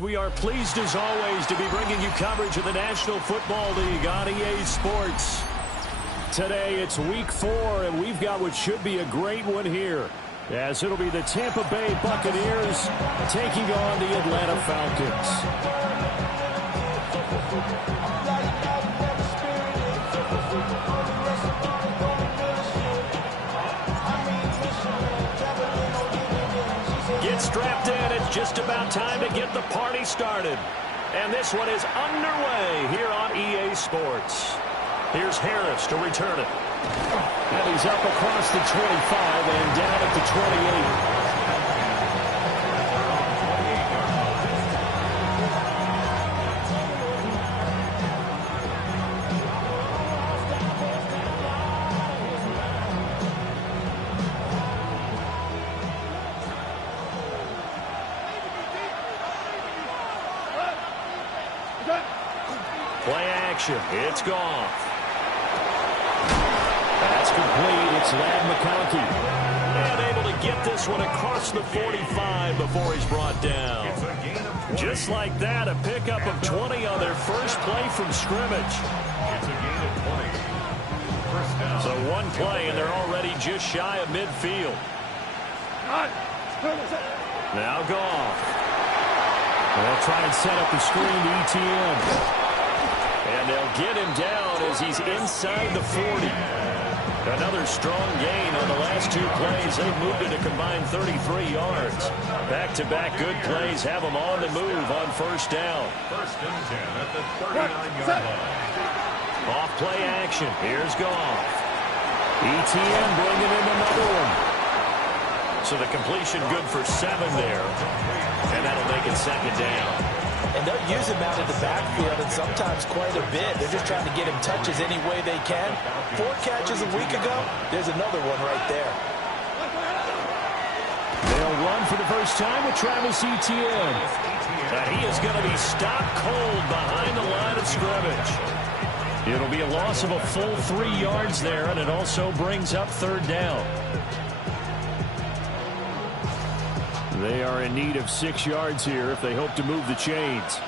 We are pleased as always to be bringing you coverage of the National Football League on EA Sports. Today it's week 4 and we've got what should be a great one here, as it'll be the Tampa Bay Buccaneers taking on the Atlanta Falcons. Get strapped in. It's just about time to get the party started. And this one is underway here on EA Sports. Here's Harris to return it. And he's up across the 25 and down at the 28. Play action. It's gone. That's complete. It's Ladd McConkey. And able to get this one across the 45 before he's brought down. Just like that, a pickup of 20 on their first play from scrimmage. So one play, and they're already just shy of midfield. Now Goff. They'll try and set up the screen to ETN. And they'll get him down as he's inside the 40. Another strong gain on the last 2 plays. They've moved it a combined 33 yards. Back-to-back good plays have them on the move on first down. First and 10 at the 39-yard line. Off play action. Here's Goff. ETN bringing in another one. So the completion good for 7 there. And that'll make it second down. And they'll use him out of the backfield, and sometimes quite a bit. They're just trying to get him touches any way they can. 4 catches a week ago. There's another one right there. They'll run for the first time with Travis Etienne. And he is going to be stopped cold behind the line of scrimmage. It'll be a loss of a full 3 yards there, and it also brings up third down. They are in need of 6 yards here if they hope to move the chains.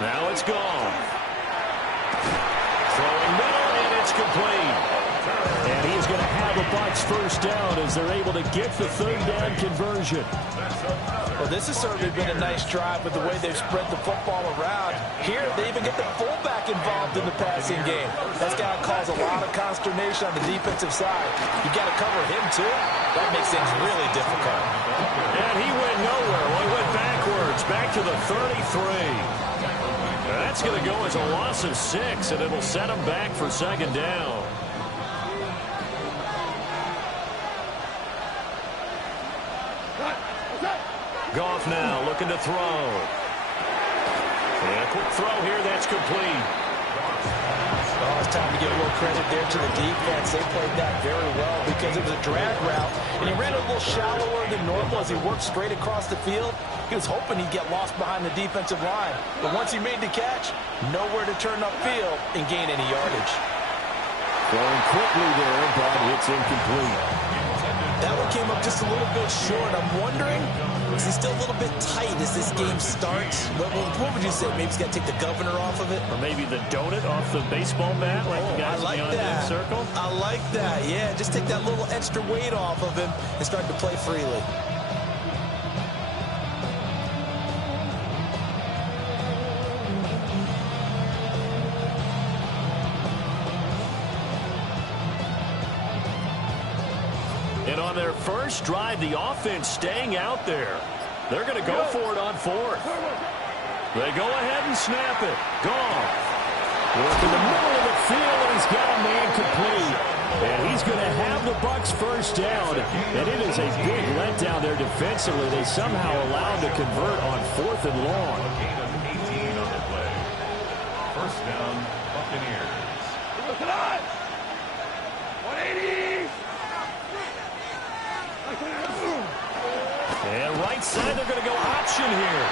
Now it's gone. Throwing middle, and it's complete. And he is going to have a Bucs first down as they're able to get the third down conversion. Well, this has certainly been a nice drive with the way they've spread the football around. Here, they even get the fullback involved in the passing game. That's got to cause a lot of consternation on the defensive side. You got to cover him, too. That makes things really difficult. And he went nowhere. Well, he went backwards, back to the 33. That's going to go as a loss of 6, and it'll set him back for second down. Goff now looking to throw. And a quick throw here, that's complete. Oh, it's time to give a little credit there to the defense. They played that very well because it was a drag route, and he ran a little shallower than normal as he worked straight across the field. He was hoping he'd get lost behind the defensive line. But once he made the catch, nowhere to turn upfield and gain any yardage. Throwing quickly there, but it's incomplete. That one came up just a little bit short. I'm wondering, is he still a little bit tight as this game starts? What would you say? Maybe he's got to take the governor off of it? Or maybe the donut off the baseball bat like the guys like beyond that circle? I like that, yeah. Just take that little extra weight off of him and start to play freely. And on their first drive, the offense staying out there. They're going to go for it on 4th. They go ahead and snap it. Goff. Work in the middle of the field, and he's got a man complete. And he's going to have the Bucs first down. And it is a big letdown there defensively. They somehow allowed to convert on 4th and long. Gain of 18 on the play. First down, Buccaneers. 180. And right side, they're going to go option here.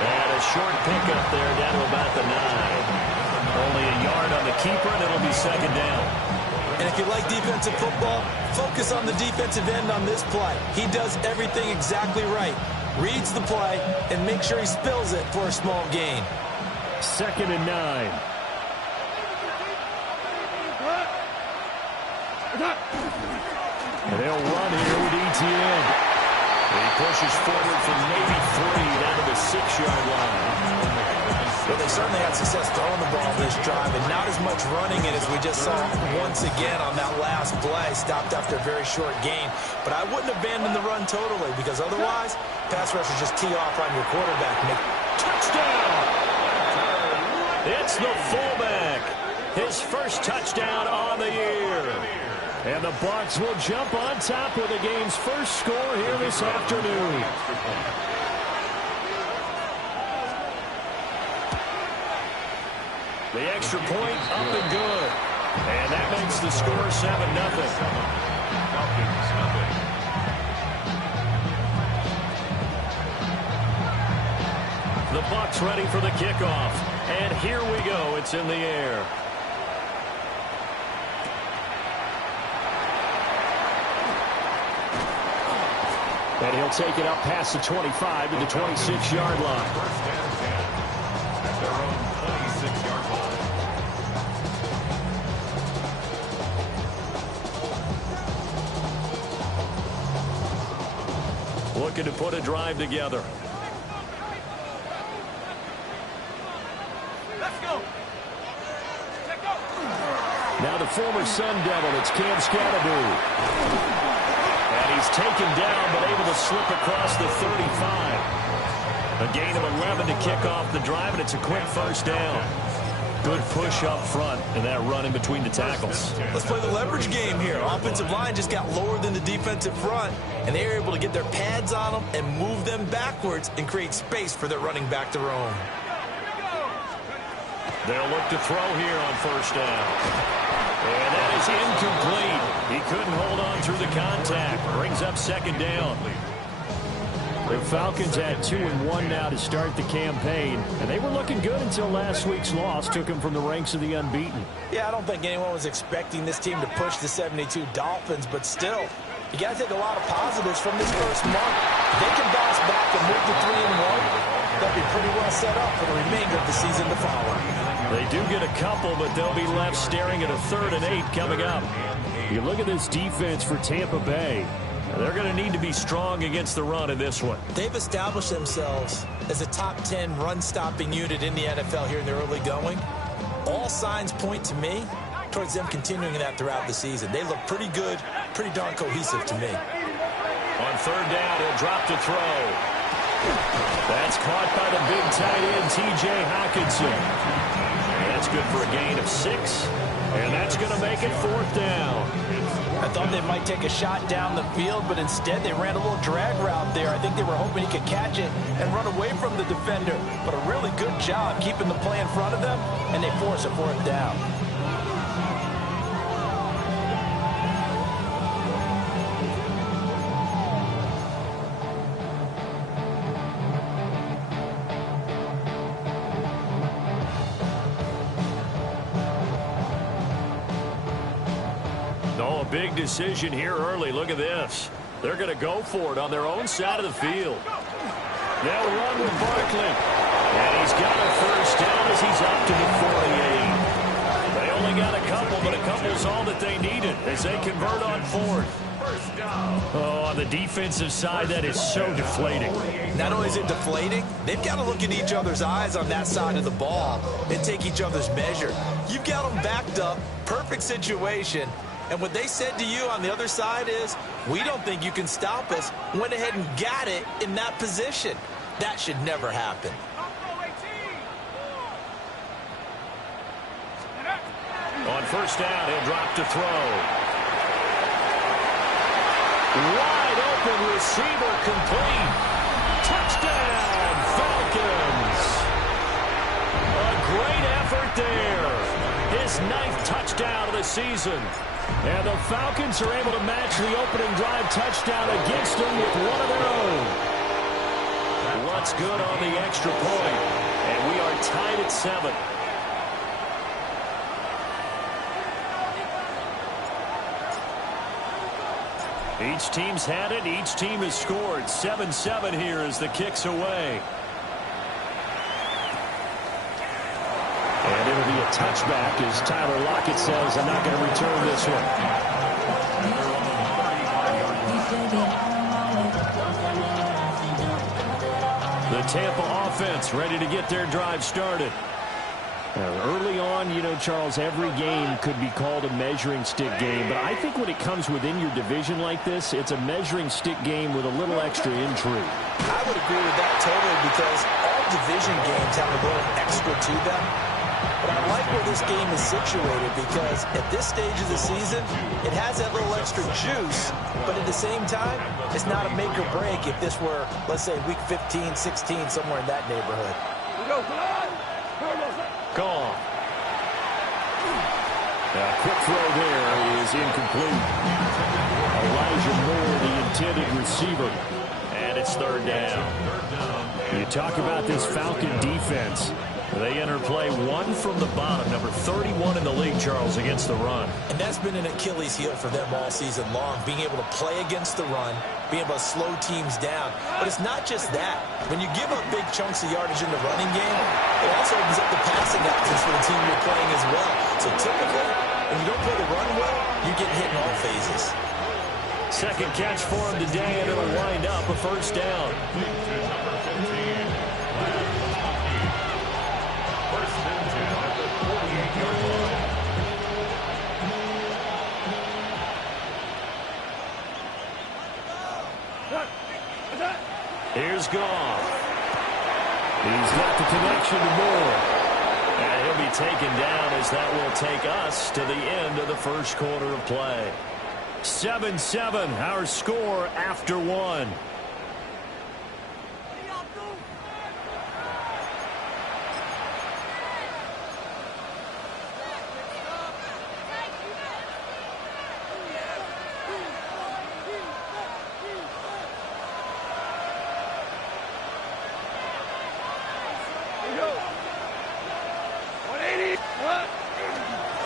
And a short pickup there down to about the 9. Only a yard on the keeper, and it'll be second down. And if you like defensive football, focus on the defensive end on this play. He does everything exactly right. Reads the play and makes sure he spills it for a small gain. 2nd and 9. And they'll run here with ETN. He pushes forward from maybe 3 down to the 6-yard line. Well, they certainly had success throwing the ball this drive, and not as much running it as we just saw once again on that last play. Stopped after a very short gain. But I wouldn't abandon the run totally, because otherwise, pass rushers just tee off on your quarterback. Touchdown! It's the fullback. His first touchdown on the year. And the Bucs will jump on top with the game's first score here this afternoon. The extra point up and good. And that makes the score 7-0. The Bucs ready for the kickoff. And here we go. It's in the air. And he'll take it up past the 25 to the 26-yard line. First down 10 at their own 26-yard line. Looking to put a drive together. Now the former Sun Devil, it's Cam Scatterby. And he's taken down, but able to slip across the 35. A gain of 11 to kick off the drive, and it's a quick first down. Good push up front, and that run in between the tackles. Let's play the leverage game here. Offensive line just got lower than the defensive front, and they were able to get their pads on them and move them backwards and create space for their running back to roam. They'll look to throw here on first down. And that is incomplete. He couldn't hold on through the contact. Brings up second down. The Falcons had 2-1 now to start the campaign, and they were looking good until last week's loss took them from the ranks of the unbeaten. Yeah, I don't think anyone was expecting this team to push the 72 Dolphins, but still, you got to take a lot of positives from this first month. If they can bounce back and move to 3-1, they'll be pretty well set up for the remainder of the season to follow. They do get a couple, but they'll be left staring at a 3rd and 8 coming up. You look at this defense for Tampa Bay. They're going to need to be strong against the run in this one. They've established themselves as a top 10 run-stopping unit in the NFL here in the early going. All signs point to me towards them continuing that throughout the season. They look pretty good, pretty darn cohesive to me. On 3rd down, he'll drop to throw. That's caught by the big tight end, T.J. Hockenson. That's good for a gain of 6, and that's going to make it 4th down. I thought they might take a shot down the field, but instead they ran a little drag route there. I think they were hoping he could catch it and run away from the defender, but a really good job keeping the play in front of them, and they force a 4th down. Big decision here early. Look at this. They're going to go for it on their own side of the field. They'll run with Barkley. And he's got a first down as he's up to the 48. They only got a couple, but a couple's all that they needed as they convert on 4th. First down. Oh, on the defensive side, that is so deflating. Not only is it deflating, they've got to look in each other's eyes on that side of the ball and take each other's measure. You've got them backed up, perfect situation. And what they said to you on the other side is, we don't think you can stop us. Went ahead and got it in that position. That should never happen. On first down, he'll drop to throw. Wide open receiver complete. Touchdown, Falcons. A great effort there. His 9th touchdown of the season. And the Falcons are able to match the opening drive touchdown against them with one of their own. What's good on the extra point? And we are tied at 7. Each team's had it. Each team has scored. 7-7 here as the kick's away. And it'll be a touchback as Tyler Lockett says, I'm not going to return this one. The Tampa offense ready to get their drive started. Early on, you know, Charles, every game could be called a measuring stick game. But I think when it comes within your division like this, it's a measuring stick game with a little extra intrigue. I would agree with that totally because all division games have a little extra to them. But I like where this game is situated because at this stage of the season, it has that little extra juice. But at the same time, it's not a make or break if this were, let's say, week 15, 16, somewhere in that neighborhood. Gone. A quick throw there is incomplete. Elijah Moore, the intended receiver. And it's third down. You talk about this Falcon defense. They enter play one from the bottom, number 31 in the league, Charles, against the run. And that's been an Achilles heel for them all season long, being able to play against the run, being able to slow teams down. But it's not just that. When you give up big chunks of yardage in the running game, it also opens up the passing options for the team you're playing as well. So typically, when you don't play the run well, you're getting hit in all phases. Second catch for him today, and it'll wind up a first down. Here's Goff. He's got the connection to Moore. And he'll be taken down as that will take us to the end of the first quarter of play. 7-7, our score after one.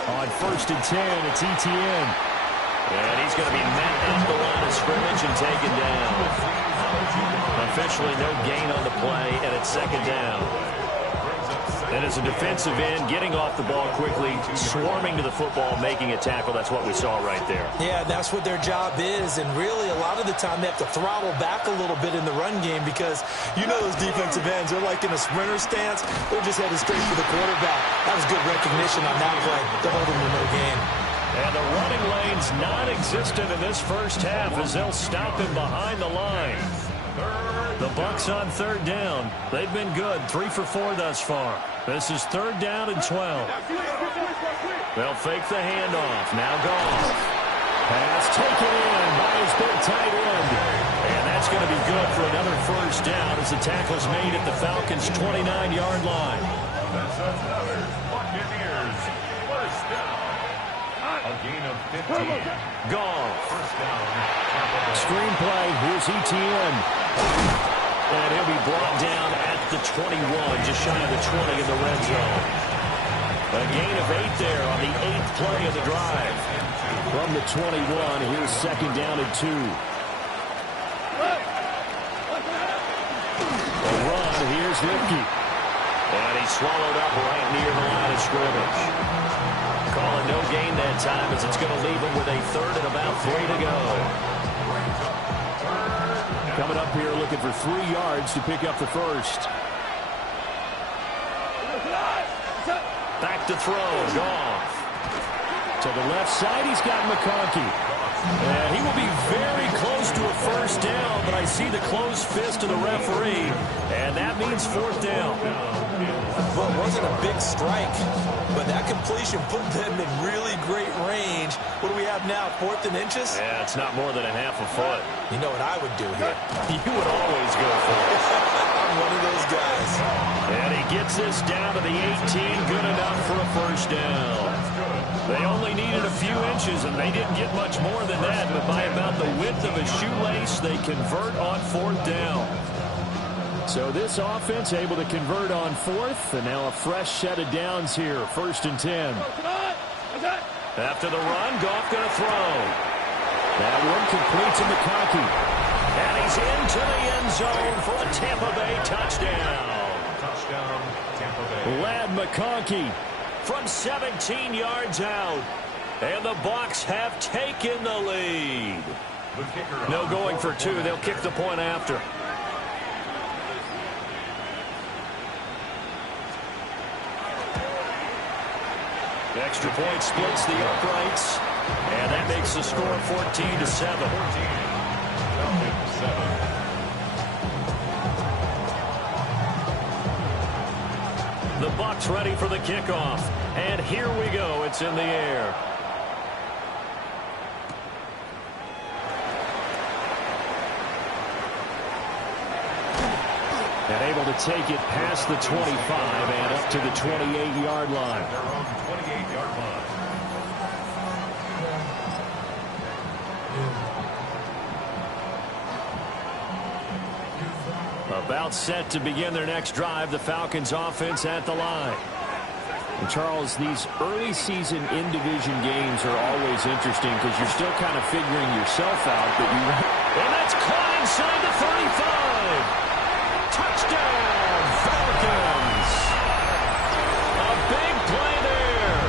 On 1st and 10, it's ETN. And he's going to be met at the line of scrimmage and taken down. Officially no gain on the play, and it's second down. And as a defensive end, getting off the ball quickly, swarming to the football, making a tackle, that's what we saw right there. Yeah, that's what their job is, and really a lot of the time they have to throttle back a little bit in the run game because you know those defensive ends, they're like in a sprinter stance, they're just headed straight for the quarterback. That was good recognition on that play to hold them to no gain. And the running lane's non-existent in this first half as they'll stop him behind the line. The Bucs on third down. They've been good, 3 for 4 thus far. This is third down and 12. They'll fake the handoff. Now Goff. Pass taken in by his big tight end. And that's going to be good for another first down as the tackle's made at the Falcons' 29-yard line. Buccaneers, first down. A gain of 15. Goff. First down. Screenplay. Here's ETN. And he'll be brought down at the 21, just shy of the 20 in the red zone. A gain of 8 there on the 8th play of the drive. From the 21, here's second down and 2. A run, here's Lipke. And he's swallowed up right near the line of scrimmage. Calling no gain that time as it's going to leave him with a third and about 3 to go. Coming up here looking for 3 yards to pick up the first. Back to throw. Goff. To the left side, he's got McConkey. And he will be very close to a first down, but I see the closed fist of the referee, and that means fourth down. Well, it wasn't a big strike, but that completion put them in really great range. What do we have now, 4th and inches? Yeah, it's not more than a half a foot. You know what I would do here? You would always go for it. I'm one of those guys. And he gets this down to the 18, good enough for a first down. They only needed a few inches, and they didn't get much more than that, but by about the width of a shoelace, they convert on 4th down. So this offense able to convert on 4th, and now a fresh set of downs here, 1st and 10. After the run, Goff going to throw. That one complete to McConkey. And he's into the end zone for a Tampa Bay touchdown. Touchdown, Tampa Bay. Lad McConkey from 17 yards out. And the Bucs have taken the lead. No going for two. They'll kick the point after. The extra point splits the uprights. And that makes the score 14-7. The Bucs ready for the kickoff. And here we go. It's in the air. And able to take it past the 25 and up to the 28-yard line. Their own 28-yard line. About set to begin their next drive. The Falcons offense at the line. And Charles, these early season in-division games are always interesting because you're still kind of figuring yourself out. And that's caught inside the 35. Touchdown, Falcons. A big play there.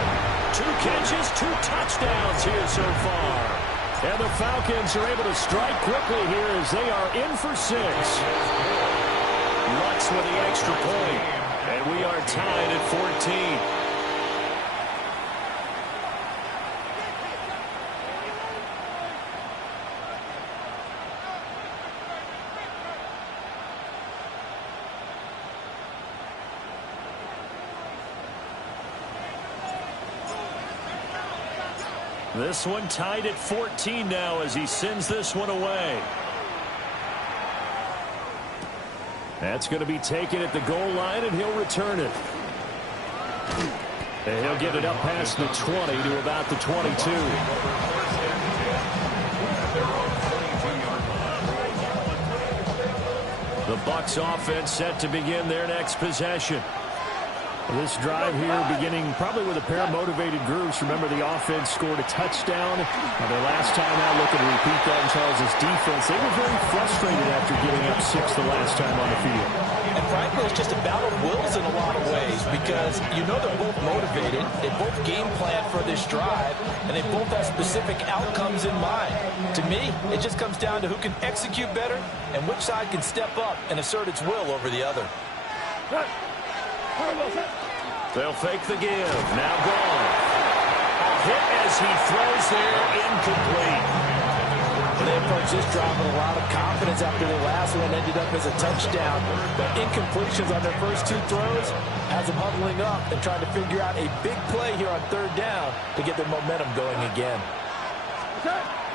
2 catches, 2 touchdowns here so far. And the Falcons are able to strike quickly here as they are in for 6. Lutz with the extra point. And we are tied at 14. This one tied at 14 now as he sends this one away. That's going to be taken at the goal line, and he'll return it. And he'll get it up past the 20 to about the 22. The Bucs offense set to begin their next possession. This drive here beginning probably with a pair of motivated groups. Remember, the offense scored a touchdown. Their last time out, looking to repeat that in Charles's defense. They were very frustrated after giving up 6 the last time on the field. And frankly, it's just a battle of wills in a lot of ways because you know they're both motivated. They both game plan for this drive, and they both have specific outcomes in mind. To me, it just comes down to who can execute better and which side can step up and assert its will over the other. They'll fake the give. Now gone. A hit as he throws there, incomplete. They approached this drive with a lot of confidence after the last one ended up as a touchdown. But incompletions on their first 2 throws has them huddling up and trying to figure out a big play here on 3rd down to get their momentum going again.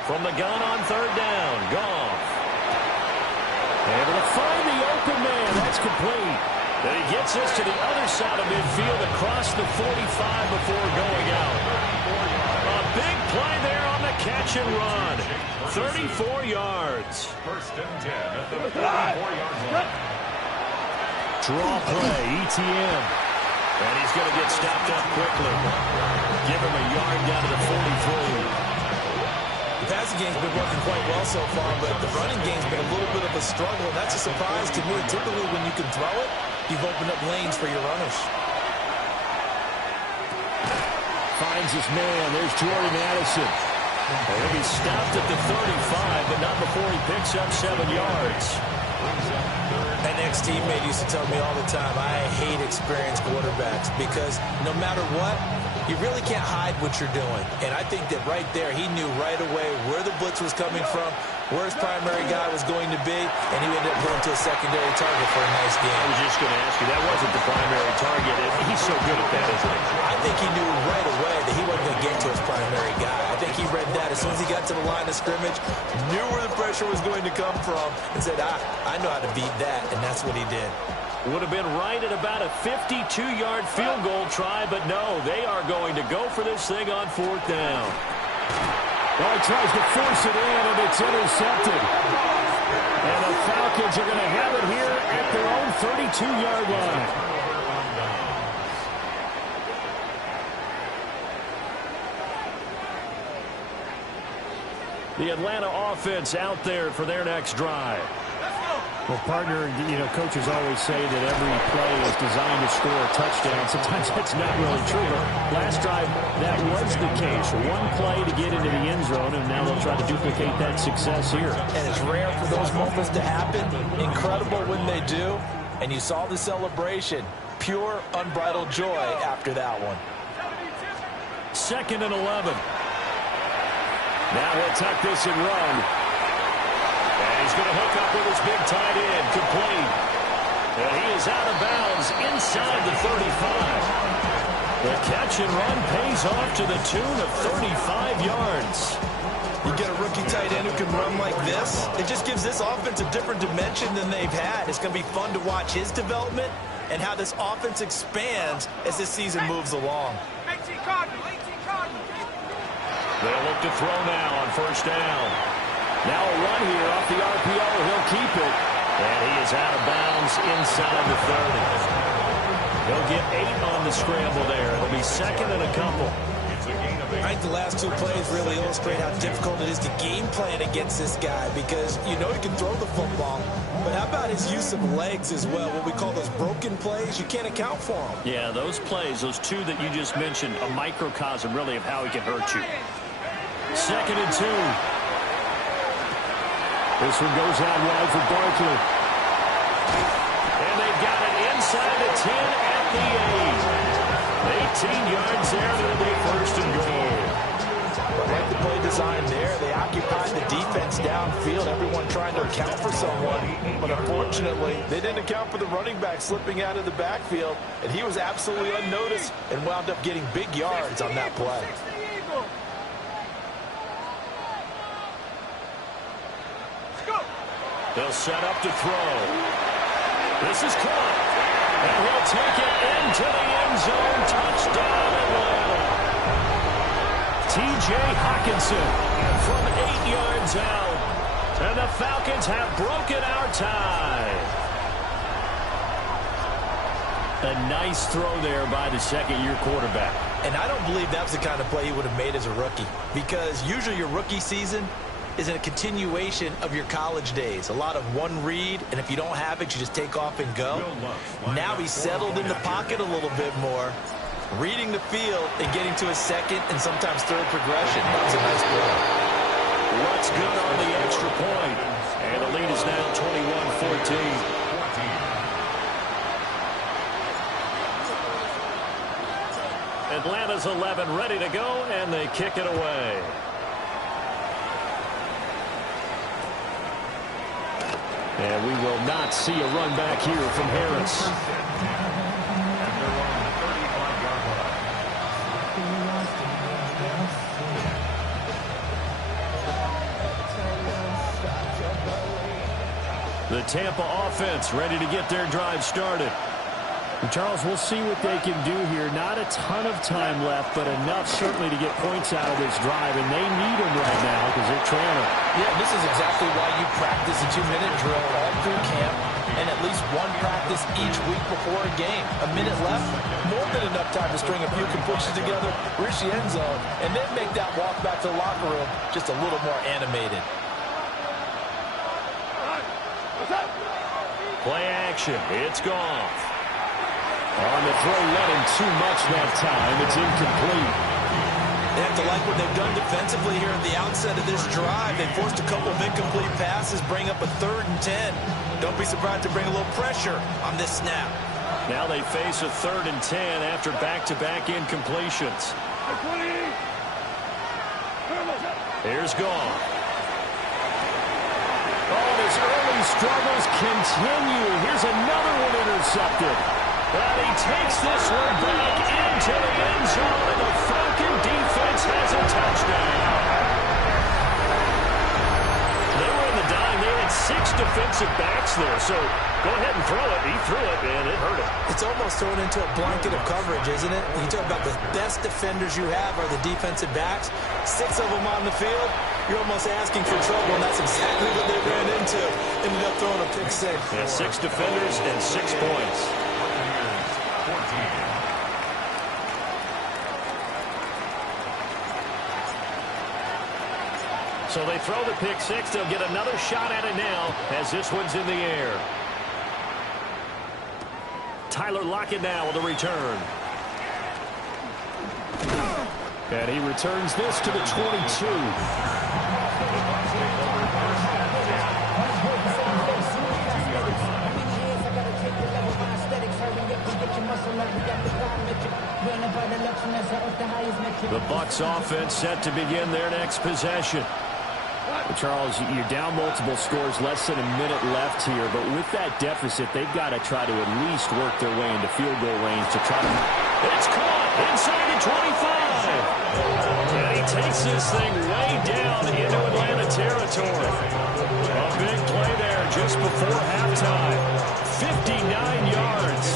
From the gun on 3rd down, Goff. Able to find the open man. That's complete. And he gets us to the other side of midfield across the 45 before going out. A big play there on the catch and run. 34 yards. First and 10 at the 34-yard line. Draw play, ETN. And he's going to get stopped up quickly. Give him a yard down to the 43. The passing game's been working quite well so far, but the running game's been a little bit of a struggle, and that's a surprise to me. Typically, when you can throw it, you've opened up lanes for your runners. Finds his man. There's Jordan Addison. He'll be stopped at the 35, but not before he picks up 7 yards. An ex-teammate used to tell me all the time, I hate experienced quarterbacks because no matter what, you really can't hide what you're doing. And I think that right there, he knew right away where the blitz was coming from, where his primary guy was going to be, and he ended up going to a secondary target for a nice game. I was just going to ask you, that wasn't the primary target. He's so good at that, isn't he? I think he knew right away that he wasn't going to get to his primary guy. I think he read that as soon as he got to the line of scrimmage, knew where the pressure was going to come from, and said, I know how to beat that, and that's what he did. Would have been right at about a 52-yard field goal try, but no, they are going to go for this thing on 4th down. Well, he tries to force it in, and it's intercepted. And the Falcons are going to have it here at their own 32-yard line. The Atlanta offense out there for their next drive. Well, partner, coaches always say that every play is designed to score a touchdown. Sometimes that's not really true, but last drive, that was the case. One play to get into the end zone, and now they'll try to duplicate that success here. And it's rare for those moments to happen. Incredible when they do. And you saw the celebration. Pure, unbridled joy after that one. 2nd and 11. Now he'll tuck this and run. And he's going to hook up with his big tight end, complete. And he is out of bounds inside the 35. The catch and run pays off to the tune of 35 yards. You get a rookie tight end who can run like this, it just gives this offense a different dimension than they've had. It's going to be fun to watch his development and how this offense expands as this season moves along. They'll look to throw now on 1st down. Now a run here off the RPO. He'll keep it. And he is out of bounds inside the 30. He'll get 8 on the scramble there. It'll be 2nd and a couple. I think the last 2 plays really illustrate how difficult it is to game plan against this guy because you know he can throw the football. But how about his use of legs as well? What we call those broken plays, you can't account for them. Yeah, those plays, those 2 that you just mentioned, a microcosm really of how he can hurt you. 2nd and 2. This one goes out wide for Barkley. And they've got it inside the 10 at the 8. 18 yards there. It'll be 1st and goal. I like the play design there. They occupied the defense downfield, everyone trying to account for someone. But unfortunately, they didn't account for the running back slipping out of the backfield, and he was absolutely unnoticed and wound up getting big yards on that play. They'll set up to throw. This is caught. And he'll take it into the end zone. Touchdown, Atlanta. T.J. Hockenson from 8 yards out. And the Falcons have broken our tie. A nice throw there by the second-year quarterback. And I don't believe that's the kind of play he would have made as a rookie. Because usually your rookie season is a continuation of your college days. A lot of one read, and if you don't have it, you just take off and go. Now he's settled in the pocket a little bit more, reading the field and getting to his second and sometimes third progression. That was a nice play. What's good on the extra point? And the lead is now 21-14. Atlanta's 11 ready to go, and they kick it away. And we will not see a run back here from Harris. The Tampa offense ready to get their drive started. And Charles, we'll see what they can do here. Not a ton of time left, but enough certainly to get points out of this drive, and they need them right now because they're trailing. Yeah, this is exactly why you practice a 2-minute drill all through camp and at least one practice each week before a game. A minute left, more than enough time to string a few completions together, reach the end zone, and then make that walk back to the locker room just a little more animated. Play action. It's gone. On the throw, let him too much that time. It's incomplete. They have to like what they've done defensively here at the outset of this drive. They forced a couple of incomplete passes, bring up a 3rd and 10. Don't be surprised to bring a little pressure on this snap. Now they face a 3rd and 10 after back-to-back incompletions. Here's Goff. Oh, his early struggles continue. Here's another one intercepted. And he takes this one back into the end zone, and the Falcon defense has a touchdown. They were in the dime. They had 6 defensive backs there, so go ahead and throw it. He threw it, and it hurt him. It's almost thrown into a blanket of coverage, isn't it? You talk about the best defenders you have are the defensive backs. 6 of them on the field. You're almost asking for trouble, and that's exactly what they ran into. Ended up throwing a pick six. Yeah, 6 defenders and 6 points. So they throw the pick six. They'll get another shot at it now as this one's in the air. Tyler Lockett now with a return. And he returns this to the 22. The Bucs offense set to begin their next possession. Charles, you're down multiple scores, less than a minute left here, but with that deficit, they've got to try to at least work their way into field goal range to try to... It's caught inside the 25. And he takes this thing way down into Atlanta territory. A big play there just before halftime. 59 yards.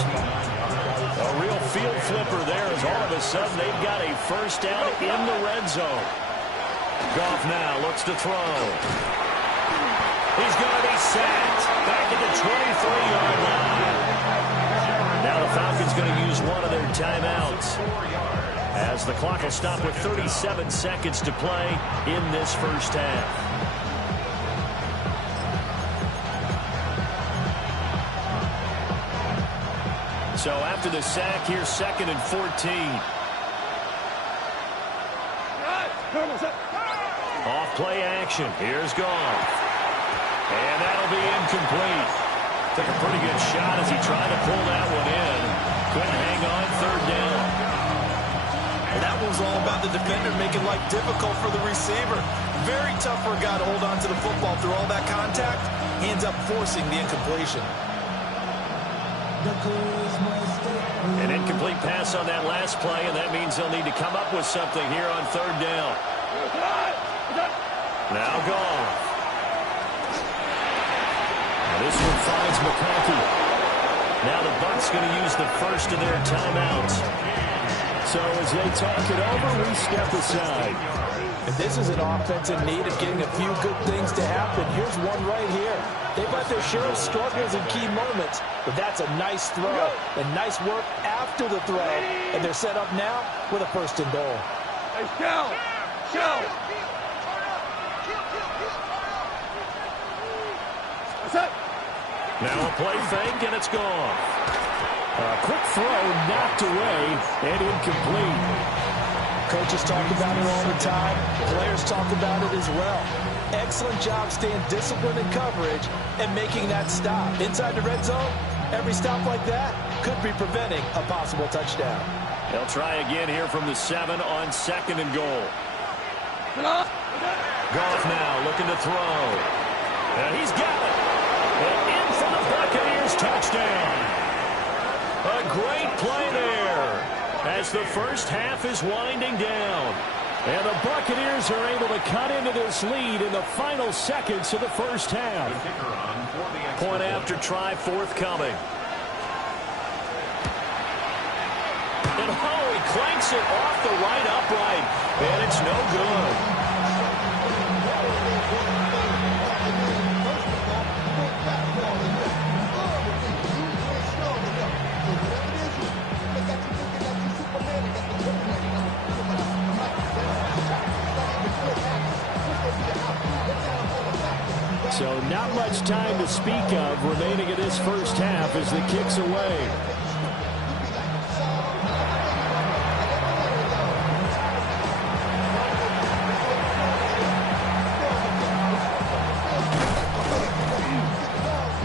A real field flipper there as all of a sudden they've got a first down in the red zone. Goff now looks to throw. He's going to be sacked back at the 23-yard line. Now the Falcons going to use one of their timeouts as the clock will stop with 37 seconds to play in this first half. So after the sack, here's 2nd and 14. Off play action. Here's Goff. And that'll be incomplete. Took a pretty good shot as he tried to pull that one in. Couldn't hang on, 3rd down. And that was all about the defender making life difficult for the receiver. Very tough for a guy to hold on to the football through all that contact. He ends up forcing the incompletion. An incomplete pass on that last play, and that means they'll need to come up with something here on 3rd down. Now Goff. This one finds McConkey. Now the Bucs going to use the first of their timeouts. So as they talk it over, we step aside. And this is an offense in need of getting a few good things to happen. Here's one right here. They've had their share of struggles in key moments, but that's a nice throw and nice work after the throw. And they're set up now with a 1st and goal. Hey, Shell! What's up? Now a play fake, and it's gone. A quick throw knocked away and incomplete. Coaches talk about it all the time. Players talk about it as well. Excellent job staying disciplined in coverage and making that stop. Inside the red zone, every stop like that could be preventing a possible touchdown. They'll try again here from the 7 on 2nd and goal. Goff now looking to throw. And he's got it. And in for the Buccaneers touchdown. A great play there as the first half is winding down. And the Buccaneers are able to cut into this lead in the final seconds of the first half. Point after try forthcoming. And he clanks it off the right upright. And it's no good. So not much time to speak of remaining in this first half as the kick's away.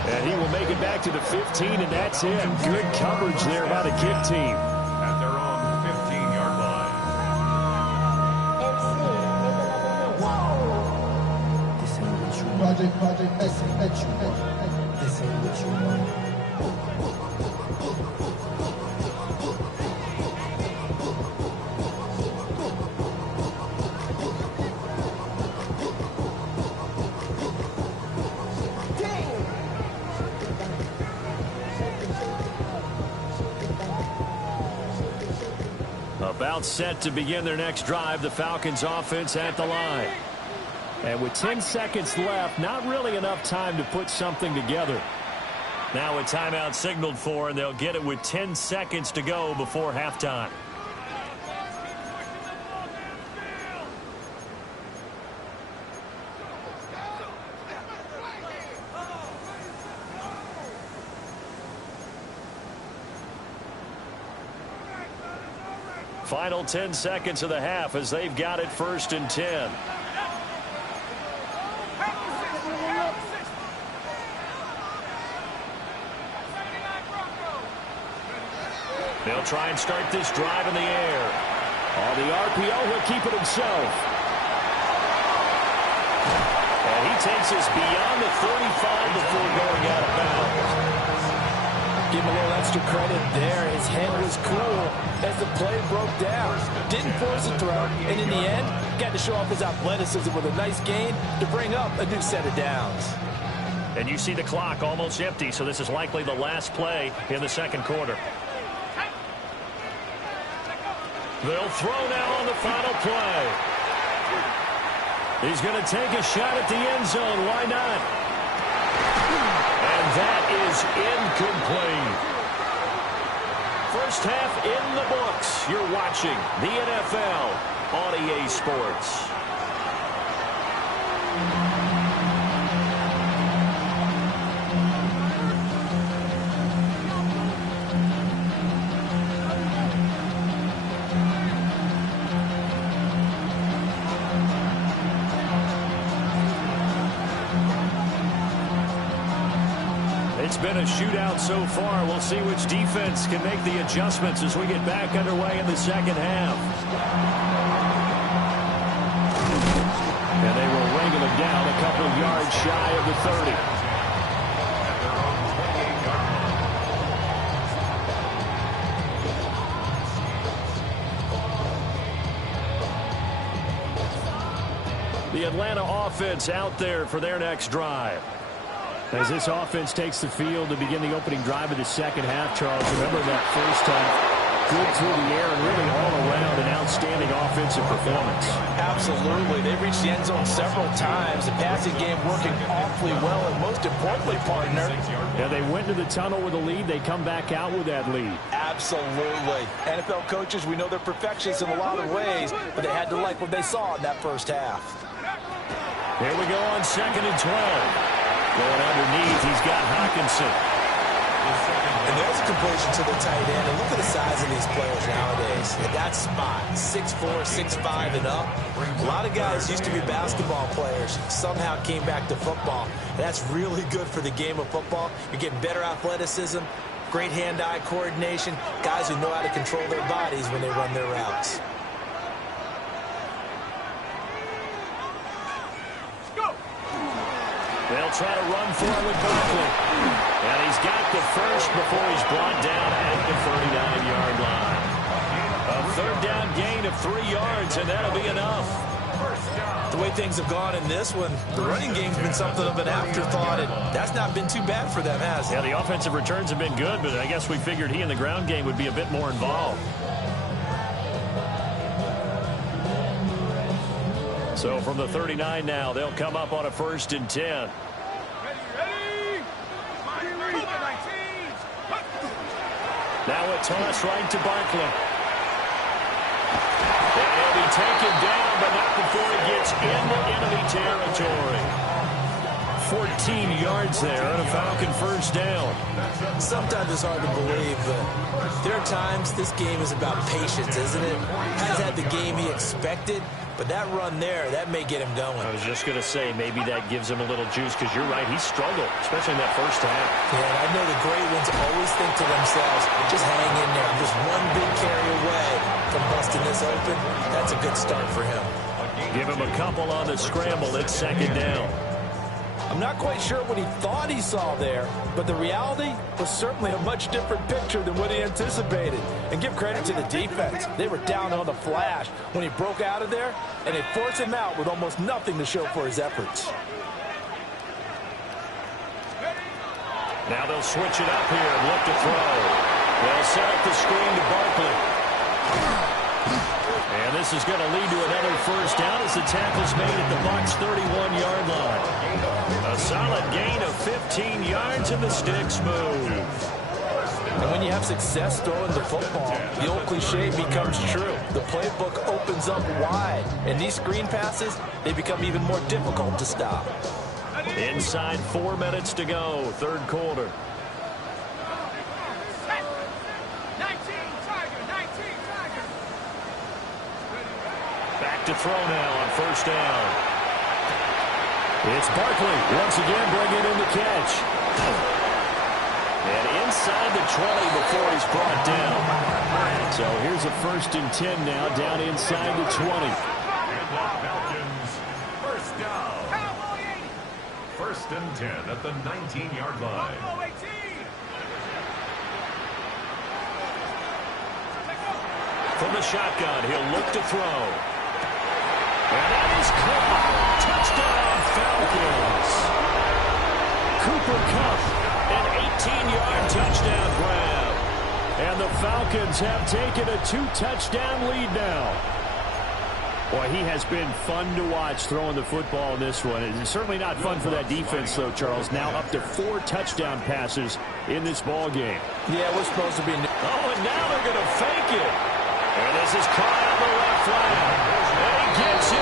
And he will make it back to the 15, and that's it. Good coverage there by the kick team. At their own 15-yard line. Project, this ain't what you want. This ain't what you want. About set to begin their next drive, the Falcons offense at the line. And with 10 seconds left, not really enough time to put something together. Now a timeout signaled for, and they'll get it with 10 seconds to go before halftime. Final 10 seconds of the half as they've got it 1st and 10. They'll try and start this drive in the air. On the RPO, he'll keep it himself. And he takes us beyond the 35 before going out of bounds. Give him a little extra credit there. His head was cool as the play broke down. Didn't force a throw, and in the end, got to show off his athleticism with a nice gain to bring up a new set of downs. And you see the clock almost empty, so this is likely the last play in the second quarter. They'll throw now on the final play. He's going to take a shot at the end zone. Why not? And that is incomplete. First half in the books. You're watching the NFL on EA Sports. It's been a shootout so far. We'll see which defense can make the adjustments as we get back underway in the second half. And they will wrangle him down a couple of yards shy of the 30. The Atlanta offense out there for their next drive. As this offense takes the field to begin the opening drive of the second half, Charles, remember that first half, good through the air and really all around an outstanding offensive performance. Absolutely. They reached the end zone several times. The passing game working awfully well, and most importantly, partner. Yeah, they went to the tunnel with a lead. They come back out with that lead. Absolutely. NFL coaches, we know they're perfectionists in a lot of ways, but they had to like what they saw in that first half. Here we go on 2nd and 12. Going underneath, he's got Hawkinson. And there's a completion to the tight end. And look at the size of these players nowadays. At that spot, 6'4", 6'5", and up. A lot of guys used to be basketball players, somehow came back to football. And that's really good for the game of football. You're getting better athleticism, great hand-eye coordination, guys who know how to control their bodies when they run their routes. They'll try to run for it with Barkley. And he's got the first before he's brought down at the 39-yard line. A third down gain of 3 yards, and that'll be enough. The way things have gone in this one, the running game's been something of an afterthought, and that's not been too bad for them, has it? Yeah, the offensive returns have been good, but I guess we figured he in the ground game would be a bit more involved. So from the 39 now, they'll come up on a 1st and 10. Now a toss right to Barkley. And he'll be taken down, but not before he gets into enemy territory. 14 yards there and a Falcon first down. Sometimes it's hard to believe, but there are times this game is about patience, isn't it? Has had the game he expected, but that run there, that may get him going. I was just going to say, maybe that gives him a little juice, because you're right, he struggled, especially in that first half. Yeah, and I know the great ones always think to themselves, just hang in there. I'm just one big carry away from busting this open. That's a good start for him. Give him a couple on the scramble. It's 2nd down. I'm not quite sure what he thought he saw there, but the reality was certainly a much different picture than what he anticipated. And give credit to the defense. They were down on the flash when he broke out of there, and they forced him out with almost nothing to show for his efforts. Now they'll switch it up here and look to throw. They'll set up the screen to Barkley. And this is going to lead to another first down as the tackle's made at the Bucs' 31-yard line. A solid gain of 15 yards and the sticks move. And when you have success throwing the football, the old cliche becomes true. The playbook opens up wide, and these screen passes, they become even more difficult to stop. Inside 4 minutes to go, third quarter. to throw now on first down. It's Barkley once again bringing in the catch. And inside the 20 before he's brought down. So here's a 1st and 10 now, down inside the 20. Falcons, first down. 1st and 10 at the 19-yard line. From the shotgun, he'll look to throw. And that is caught. Touchdown, Falcons. Cooper Kupp, an 18-yard touchdown grab. And the Falcons have taken a 2-touchdown lead now. Boy, he has been fun to watch throwing the football in this one. It's certainly not fun for that defense, though, Charles. Now up to 4 touchdown passes in this ball game. Yeah, we're supposed to be... Oh, and now they're going to fake it. And this is caught on the left flat. And he gets in.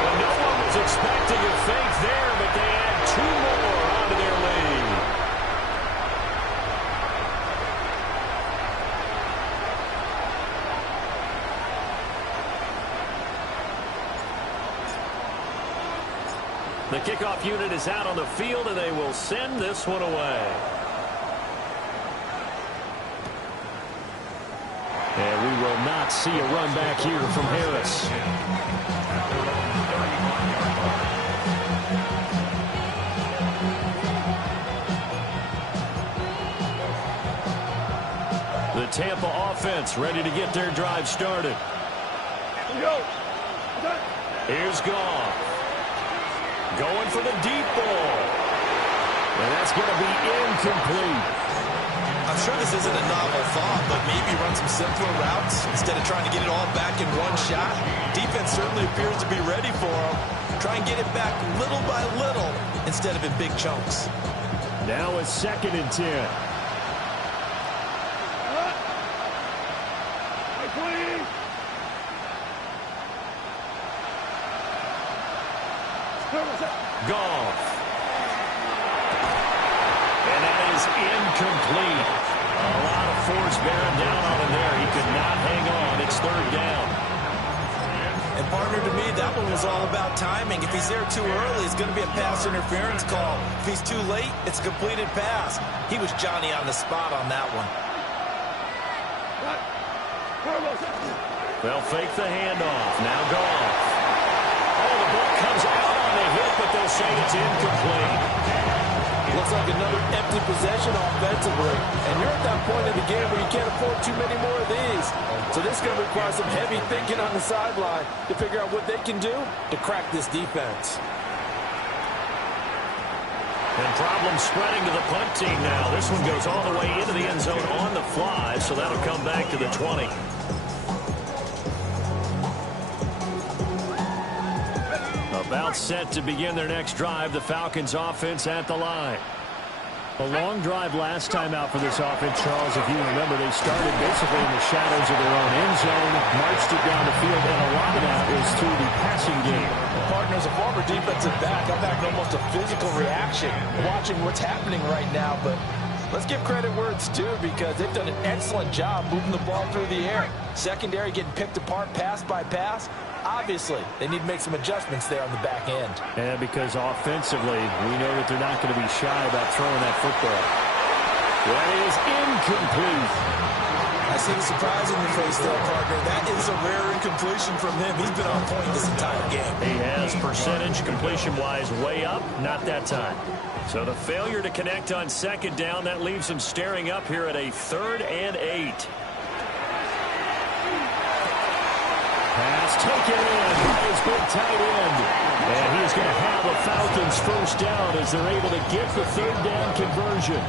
Well, no one was expecting a fake there, but they add 2 more onto their lead. The kickoff unit is out on the field, and they will send this one away. And we will not see a run back here from Harris. The Tampa offense ready to get their drive started. Here's Goff. Going for the deep ball. And that's going to be incomplete. I'm sure this isn't a novel thought, but maybe run some simpler routes instead of trying to get it all back in one shot. Defense certainly appears to be ready for him. Try and get it back little by little instead of in big chunks. Now it's 2nd and 10. Goff. And that is incomplete. A lot of force bearing down on him there. He could not hang on. It's 3rd down. And partner, to me, that one was all about timing. If he's there too early, it's going to be a pass interference call. If he's too late, it's a completed pass. He was Johnny on the spot on that one. They'll fake the handoff. Now Goff. Oh, the ball comes out on the hit, but they'll say it's incomplete. Looks like another empty possession offensively. And you're at that point in the game where you can't afford too many more of these. So this is going to require some heavy thinking on the sideline to figure out what they can do to crack this defense. And problem spreading to the punt team now. This one goes all the way into the end zone on the fly, so that'll come back to the 20. About set to begin their next drive. The Falcons offense at the line. A long drive last time out for this offense, Charles. If you remember, they started basically in the shadows of their own end zone, marched it down the field, and a lot of that was through the passing game. Partners, a former defensive back, I'm back almost a physical reaction watching what's happening right now. But let's give credit where it's due because they've done an excellent job moving the ball through the air. Secondary getting picked apart pass by pass. Obviously, they need to make some adjustments there on the back end. Yeah, because offensively, we know that they're not going to be shy about throwing that football. That is incomplete. I see the surprise in your face there, partner. That is a rare incompletion from him. He's been on point this entire game. He has percentage completion-wise way up, not that time. So the failure to connect on 2nd down, that leaves him staring up here at a 3rd and 8. Pass taken in by his big tight end. And he is going to have a Falcons 1st down as they're able to get the 3rd down conversion.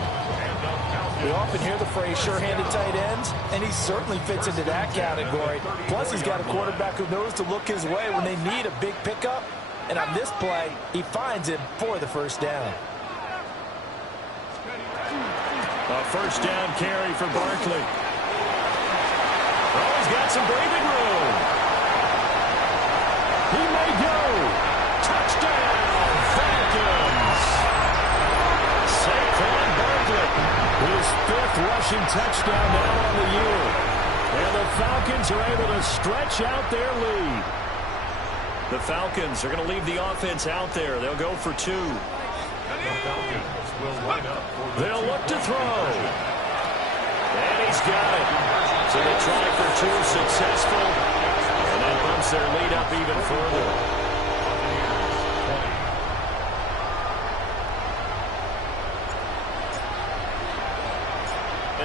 We often hear the phrase sure-handed tight ends, and he certainly fits into that category. Plus, he's got a quarterback who knows to look his way when they need a big pickup. And on this play, he finds him for the 1st down. A 1st down carry for Barkley. Oh, he's got some breathing room. He may go. Touchdown, Falcons. Saquon Barkley, his 5th rushing touchdown now on the year. And the Falcons are able to stretch out their lead. The Falcons are going to leave the offense out there. They'll go for 2. The Falcons will line up for the They'll look to throw. And he's got it. So they try for 2, successful. And that bumps their lead up even further.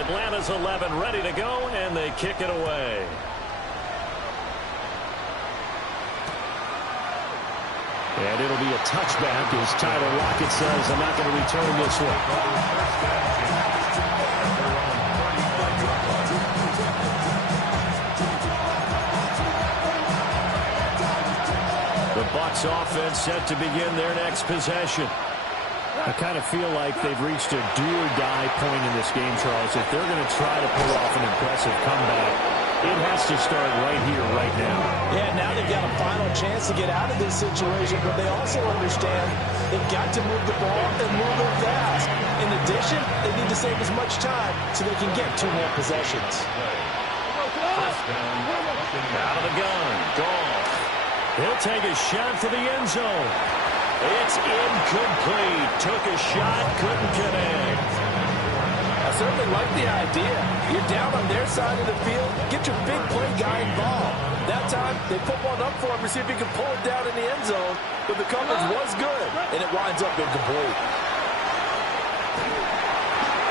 Atlanta's 11 ready to go, and they kick it away. And it'll be a touchback as Tyler Lockett says, I'm not going to return this one. The Bucs offense set to begin their next possession. I kind of feel like they've reached a do-or-die point in this game, Charles. If they're going to try to pull off an impressive comeback, it has to start right here, right now. Yeah, now they've got a final chance to get out of this situation, but they also understand they've got to move the ball and move it fast. In addition, they need to save as much time so they can get 2 more possessions. Out of the gun, Goff. He'll take a shot for the end zone. It's incomplete. Took a shot, couldn't connect. I certainly like the idea. You're down on their side of the field. Get your big play guy involved. That time, they put one up for him to see if he can pull it down in the end zone. But the coverage was good, and it winds up incomplete.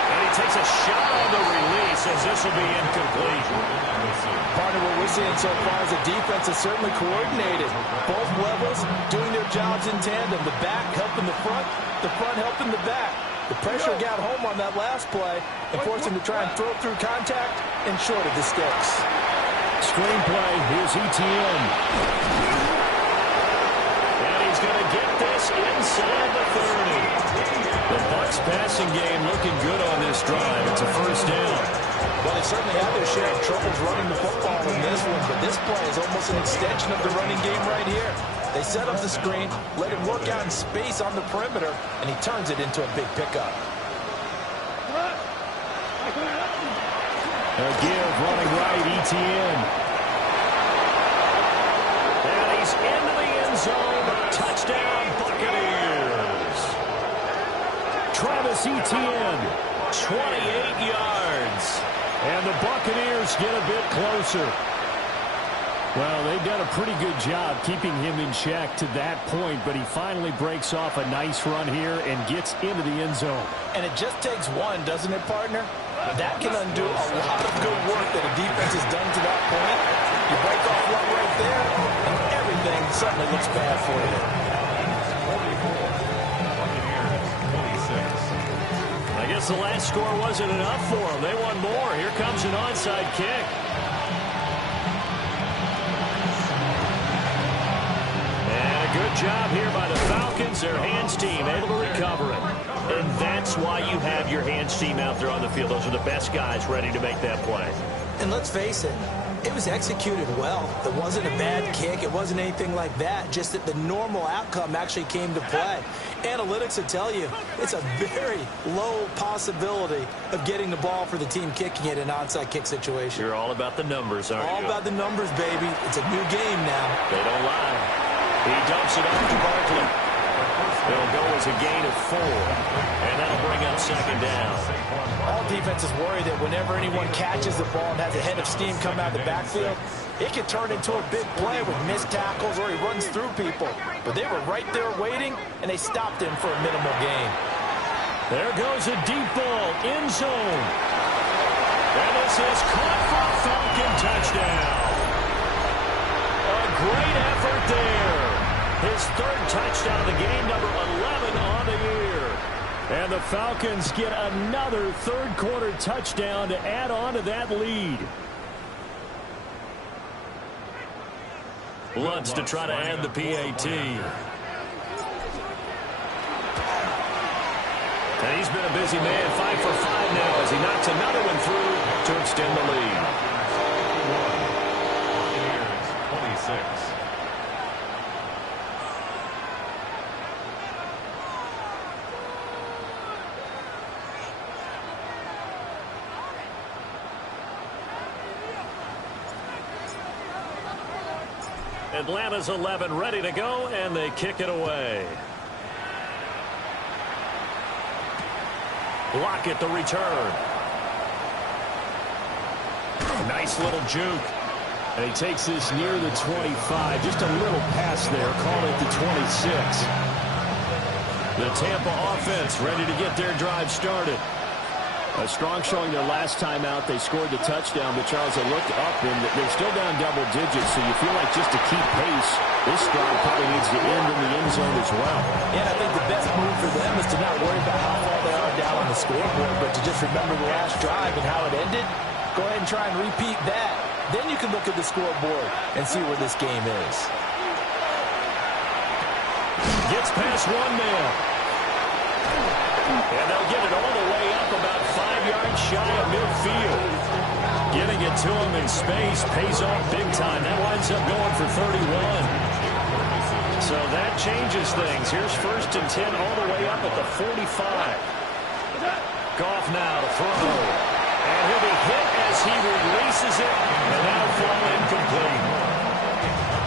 And he takes a shot on the release as this will be incomplete. Partner, what we're seeing so far is the defense is certainly coordinated. Both levels doing their jobs in tandem. The back helping the front helping the back. The pressure got home on that last play and forced him to try and throw through contact and short of the sticks. Screenplay, here's ETN. And he's going to get this inside the 30. The Bucs passing game looking good on this drive. It's a first down. Well, they certainly have their share of troubles running the football in this one, but this play is almost an extension of the running game right here. They set up the screen, let him work out in space on the perimeter, and he turns it into a big pickup. A give running right, ETN. And he's into the end zone. Touchdown, Buccaneers. Travis Etienne. 28 yards. And the Buccaneers get a bit closer. Well, they've done a pretty good job keeping him in check to that point, but he finally breaks off a nice run here and gets into the end zone. And it just takes one, doesn't it, partner? That can undo a lot of good work that a defense has done to that point. You break off one right there, and everything suddenly looks bad for you. I guess the last score wasn't enough for them. They want more. Here comes an onside kick. And a good job here by the Falcons. Their hands team able to recover it. And that's why you have your hands team out there on the field. Those are the best guys ready to make that play. And let's face it, it was executed well. It wasn't a bad kick. It wasn't anything like that. Just that the normal outcome actually came to play. Analytics will tell you it's a very low possibility of getting the ball for the team kicking it in an onside kick situation. You're all about the numbers, aren't you? All about the numbers, baby. It's a new game now. They don't lie. He dumps it off to Barkley. It'll go as a gain of 4, and that'll bring up second down. All defenses worry that whenever anyone catches the ball and has a head of steam come out of the backfield, it can turn into a big play with missed tackles or he runs through people. But they were right there waiting, and they stopped him for a minimal gain. There goes a deep ball, end zone. And this is caught for a Falcon touchdown. A great effort there. His 3rd touchdown of the game, number 11 on the year. And the Falcons get another 3rd quarter touchdown to add on to that lead. Lutz to try to add the PAT. And he's been a busy man, 5 for 5 now as he knocks another one through to extend the lead. 26. Atlanta's 11 ready to go, and they kick it away. Lockett the return. Nice little juke. And he takes this near the 25. Just a little pass there. Call it the 26. The Tampa offense ready to get their drive started. A strong showing their last time out. They scored the touchdown, but Charles, they looked up, and they're still down double digits, so you feel like just to keep pace, this drive probably needs to end in the end zone as well. Yeah, I think the best move for them is to not worry about how far they are down on the scoreboard, but to just remember the last drive and how it ended. Go ahead and try and repeat that. Then you can look at the scoreboard and see where this game is. Gets past one man. And they'll get it all the way up about 5 yards shy of midfield. Getting it to him in space pays off big time. That winds up going for 31. So that changes things. Here's 1st and 10 all the way up at the 45. Goff now to throw. And he'll be hit as he releases it. And that'll fall incomplete.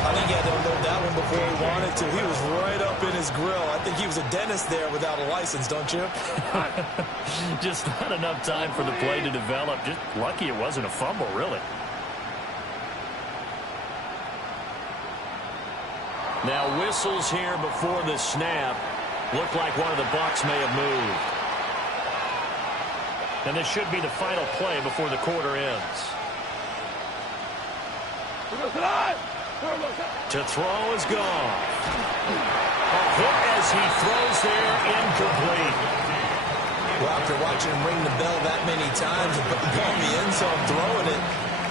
I think he had to unload that one before he wanted to. He was right up in his grill. I think he was a dentist there without a license, don't you? Just not enough time for the play to develop. Just lucky it wasn't a fumble, really. Now whistles here before the snap. Looked like one of the Bucs may have moved. And this should be the final play before the quarter ends. To throw is gone. A hit as he throws there, incomplete. Well, after watching him ring the bell that many times and putting the ball in the end zone, throwing it,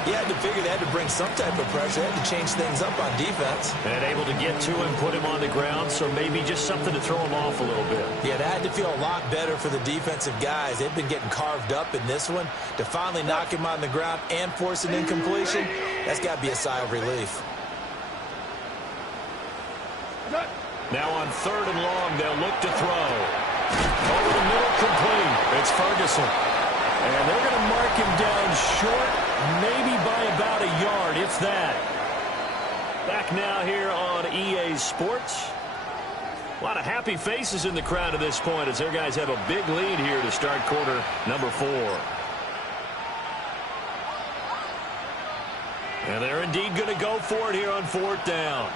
you had to figure they had to bring some type of pressure. They had to change things up on defense. And able to get to him, put him on the ground, so maybe just something to throw him off a little bit. Yeah, that had to feel a lot better for the defensive guys. They've been getting carved up in this one. To finally knock him on the ground and force an incompletion, that's got to be a sigh of relief. Now on 3rd and long, they'll look to throw. Over the middle, complete. It's Ferguson. And they're going to mark him down short, maybe by about a yard, if that. Back now here on EA Sports. A lot of happy faces in the crowd at this point as their guys have a big lead here to start quarter number 4. And they're indeed going to go for it here on 4th down.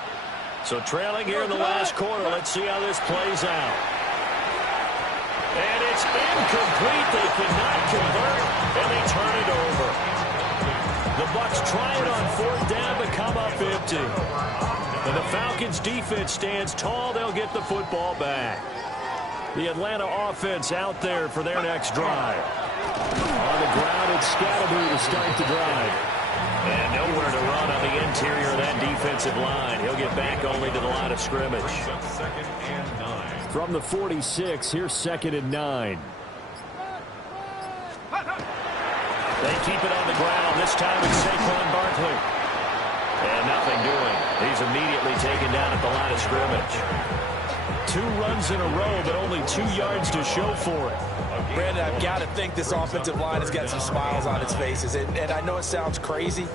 So trailing here in the last quarter. Let's see how this plays out. And it's incomplete. They cannot convert, and they turn it over. The Bucs try it on 4th down, but come up empty. And the Falcons' defense stands tall. They'll get the football back. The Atlanta offense out there for their next drive. On the ground, it's Scatterby to start the drive. And nowhere to run on the interior of that defensive line. He'll get back only to the line of scrimmage. 2nd and 9. From the 46, here's 2nd and 9. They keep it on the ground. This time it's Saquon Barkley. And nothing doing. He's immediately taken down at the line of scrimmage. 2 runs in a row, but only 2 yards to show for it. Brandon, I've got to think this offensive line has got some smiles on its faces. And I know it sounds crazy,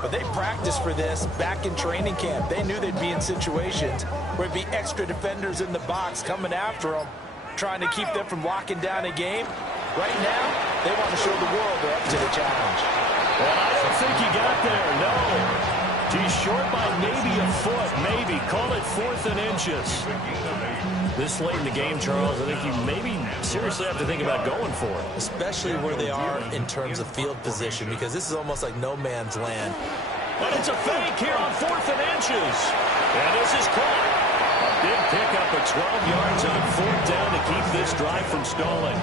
but they practiced for this back in training camp. They knew they'd be in situations where there'd be extra defenders in the box coming after them, trying to keep them from locking down a game. Right now, they want to show the world they're up to the challenge. Well, I don't think he got there, no. He's short by maybe a foot, maybe. Call it 4th and inches. This late in the game, Charles, I think you maybe seriously have to think about going for it. Especially where they are in terms of field position, because this is almost like no man's land. But it's a fake here on 4th and inches. And this is caught. A big pickup of 12 yards on 4th down to keep this drive from stalling.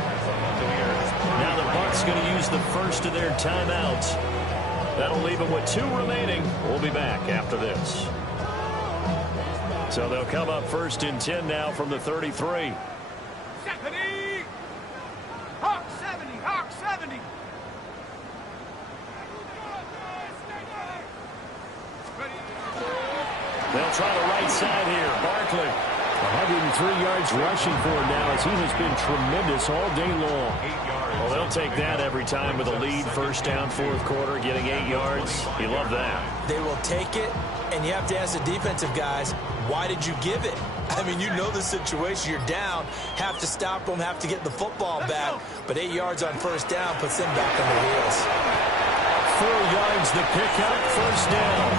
Now the Bucs going to use the first of their timeouts. That'll leave them with 2 remaining. We'll be back after this. So they'll come up 1st and 10 now from the 33. Hawk 70, Hawk 70. They'll try the right side here. Barkley. 103 yards rushing for him now as he has been tremendous all day long. Well, they'll take that every time with a lead. 1st down, 4th quarter, getting 8 yards. You love that. They will take it, And you have to ask the defensive guys, why did you give it? I mean, you know the situation. You're down, have to stop them, have to get the football back. But 8 yards on first down puts them back on their heels. 4 yards the pickup, first down.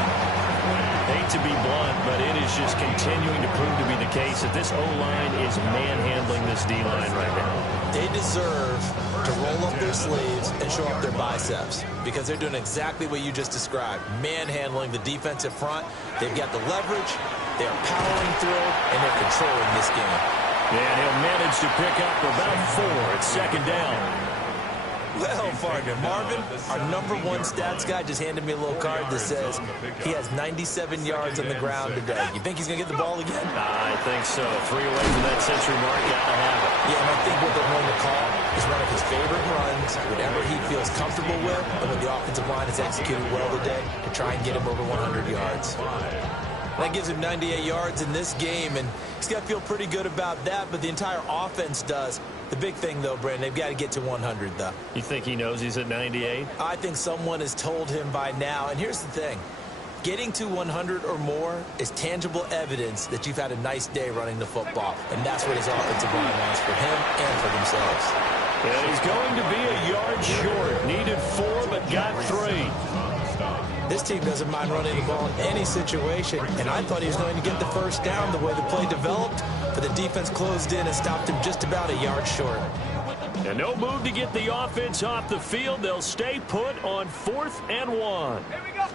Hate to be blunt, but it is just continuing to prove to be the case that this O-line is manhandling this D-line right now. They deserve to roll up their sleeves and show up their biceps because they're doing exactly what you just described, manhandling the defensive front. They've got the leverage, they're powering through, and they're controlling this game. And he'll manage to pick up about 4 at second down. Well, partner, Marvin, our #1 stats guy just handed me a little card that says he has 97 yards on the ground today. You think he's going to get the ball again? I think so. 3 away from that century mark. Gotta have it. Yeah, and I think what they're going to call is one of his favorite runs, whatever he feels comfortable with, and when the offensive line has executed well today, to try and get him over 100 yards. That gives him 98 yards in this game, and he's got to feel pretty good about that, but the entire offense does. The big thing, though, Brandon, they've got to get to 100, though. You think he knows he's at 98? I think someone has told him by now. And here's the thing. Getting to 100 or more is tangible evidence that you've had a nice day running the football. And that's what his offensive line wants for him and for themselves. And he's going to be a yard short. Needed 4, but got 3. This team doesn't mind running the ball in any situation, and I thought he was going to get the first down the way the play developed, but the defense closed in and stopped him just about a yard short. And no move to get the offense off the field. They'll stay put on 4th and 1. Here we go.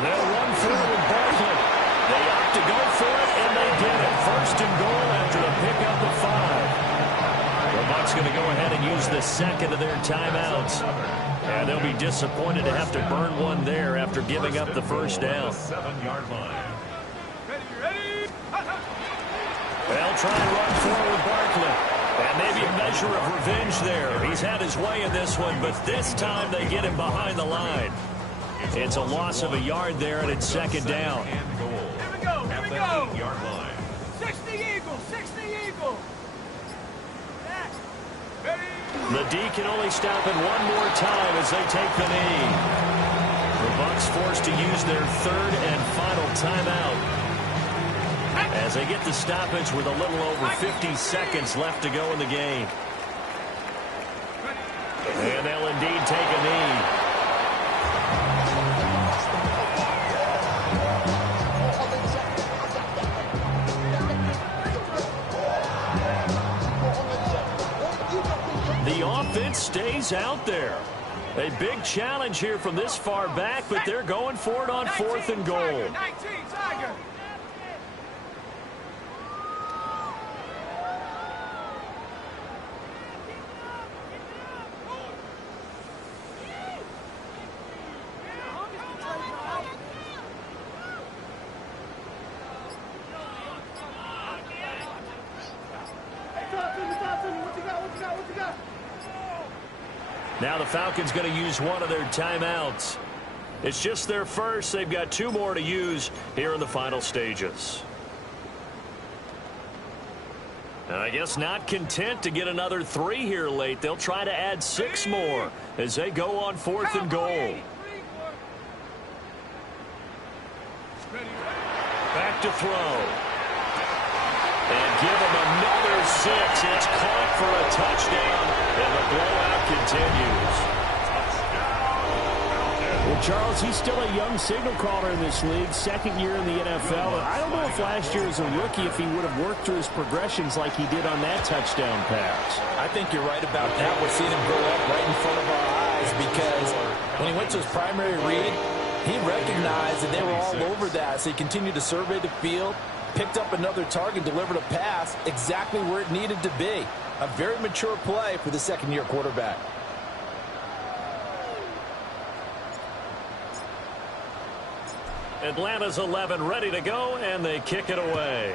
They'll run forward with Barkley. They opt to go for it, and they get it. 1st and goal after the pickup of 5. The Bucs going to go ahead and use the second of their timeouts. And they'll be disappointed to have to burn one there after giving up the first down. 7-yard line. Ready. They'll try and run forward with Barkley. And maybe a measure of revenge there. He's had his way in this one, but this time they get him behind the line. It's a loss of a yard there, and it's 2nd down. Here we go. Here we go. 8-yard line. 60 Eagles. 60 Eagles. Ready. The D can only stop it one more time as they take the knee. The Bucs forced to use their 3rd and final timeout as they get the stoppage with a little over 50 seconds left to go in the game. And they'll indeed take a knee. The offense stays out there. A big challenge here from this far back, but they're going for it on 4th and goal. 19 Tiger. Now the Falcons going to use one of their timeouts. It's just their first. They've got 2 more to use here in the final stages. And I guess not content to get another 3 here late. They'll try to add 6 more as they go on 4th and goal. Back to throw. And give him another 6. It's caught for a touchdown, and the blowout continues. Well, Charles, he's still a young signal caller in this league, 2nd year in the NFL. I don't know if last year as a rookie if he would have worked through his progressions like he did on that touchdown pass. I think you're right about that. We're seeing him grow up right in front of our eyes because when he went to his primary read, he recognized that they were all over that, so he continued to survey the field, picked up another target, delivered a pass exactly where it needed to be. A very mature play for the 2nd-year quarterback. Atlanta's 11 ready to go, and they kick it away.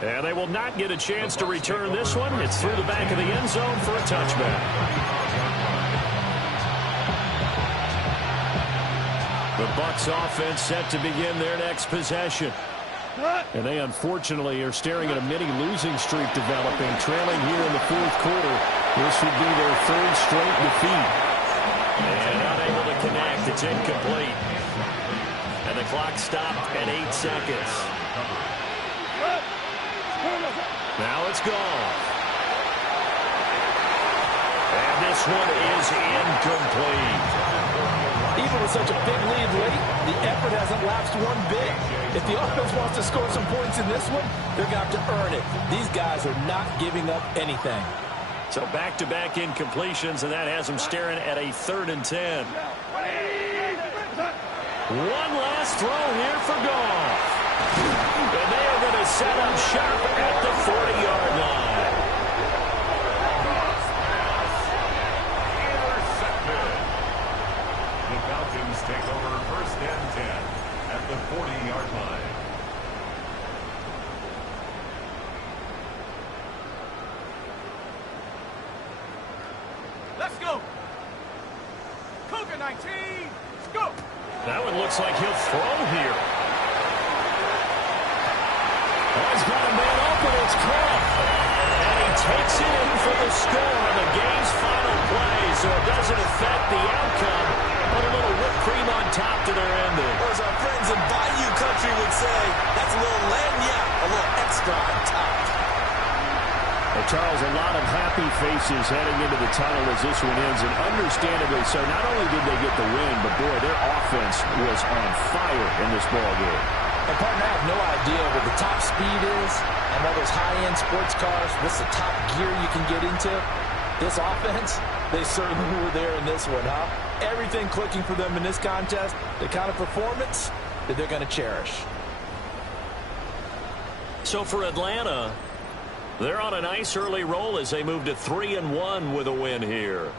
And they will not get a chance to return this one. It's through the back of the end zone for a touchback. The Bucs offense set to begin their next possession. And they unfortunately are staring at a mini losing streak developing, trailing here in the 4th quarter. This would be their 3rd straight defeat. And unable to connect. It's incomplete. And the clock stopped at 8 seconds. Now it's gone. And this one is incomplete. Even with such a big lead late, the effort hasn't lapsed one bit. If the offense wants to score some points in this one, they're going to have to earn it. These guys are not giving up anything. So back-to-back incompletions, and that has them staring at a 3rd and 10. One last throw here for Goff. And they are going to set up shop at the 40-yard line. Intercepted. The Falcons take over 1st and 10 at the 40-yard line. Let's go. Cougar 19. Let's go. That one looks like he'll throw here. Oh, he's got a man open. It's caught. And he takes it in for the score on the game's final play, so it doesn't affect the outcome. Put a little whipped cream on top to their ending. Or as our friends in Bayou Country would say, that's a little lagniappe, a little extra on top. Well, Charles, a lot of happy faces heading into the tunnel as this one ends, and understandably so. Not only did they get the win, but, boy, their offense was on fire in this ballgame. And, partner, I have no idea what the top speed is and all those high-end sports cars. What's the top gear you can get into? This offense, they certainly were there in this one, huh? Everything clicking for them in this contest, the kind of performance that they're going to cherish. So for Atlanta, they're on a nice early roll as they move to 3-1 with a win here.